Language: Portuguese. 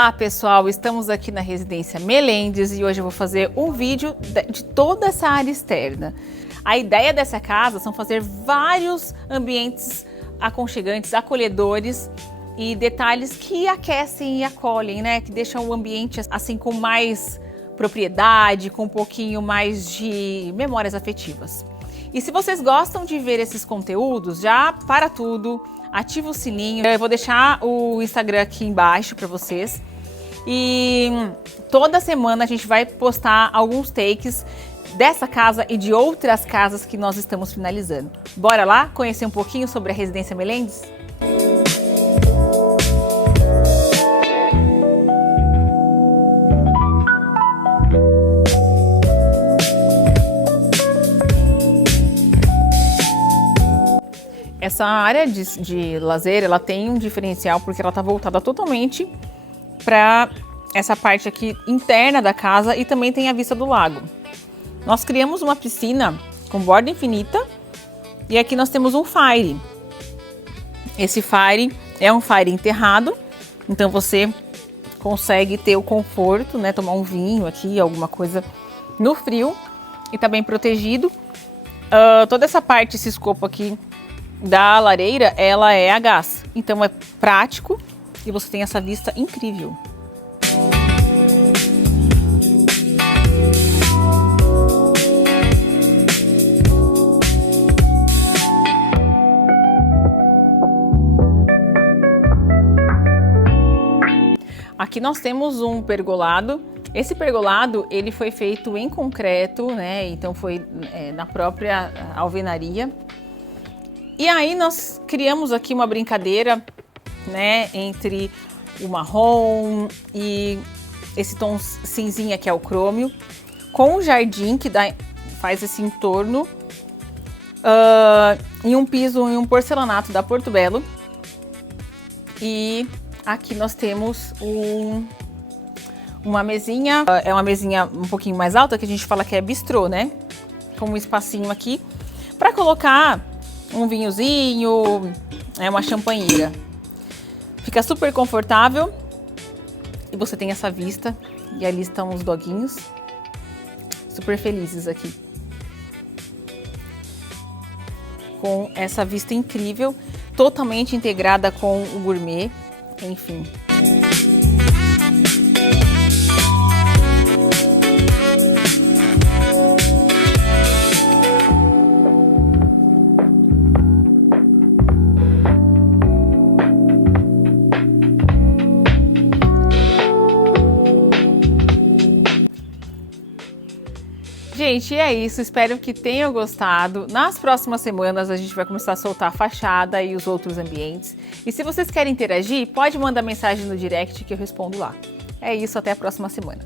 Olá pessoal, estamos aqui na Residência Melendes e hoje eu vou fazer um vídeo de toda essa área externa. A ideia dessa casa são fazer vários ambientes aconchegantes, acolhedores e detalhes que aquecem e acolhem, né? Que deixam o ambiente assim com mais propriedade, com um pouquinho mais de memórias afetivas. E se vocês gostam de ver esses conteúdos, já para tudo, ativa o sininho. Eu vou deixar o Instagram aqui embaixo para vocês. E toda semana a gente vai postar alguns takes dessa casa e de outras casas que nós estamos finalizando. Bora lá conhecer um pouquinho sobre a Residência Melendes? Essa área de lazer, ela tem um diferencial porque ela está voltada totalmente para essa parte aqui interna da casa e também tem a vista do lago. Nós criamos uma piscina com borda infinita e aqui nós temos um fire. Esse fire é um fire enterrado, então você consegue ter o conforto, né, tomar um vinho aqui, alguma coisa no frio e tá bem protegido. Toda essa parte, esse escopo aqui da lareira, ela é a gás, então é prático e você tem essa vista incrível. Aqui nós temos um pergolado. Esse pergolado, ele foi feito em concreto, né? Então foi na própria alvenaria. E aí nós criamos aqui uma brincadeira, né, entre o marrom e esse tom cinzinha que é o crômio, com o jardim que faz esse entorno, em um piso em um porcelanato da Porto Belo. E aqui nós temos uma mesinha, é uma mesinha um pouquinho mais alta, que a gente fala que é bistrô, né? Com um espacinho aqui para colocar um vinhozinho, uma champanheira. Fica super confortável e você tem essa vista. E ali estão os doguinhos, super felizes aqui. Com essa vista incrível, totalmente integrada com o gourmet, enfim. Gente, é isso, espero que tenham gostado. Nas próximas semanas a gente vai começar a soltar a fachada e os outros ambientes. E se vocês querem interagir, pode mandar mensagem no direct que eu respondo lá. É isso, até a próxima semana.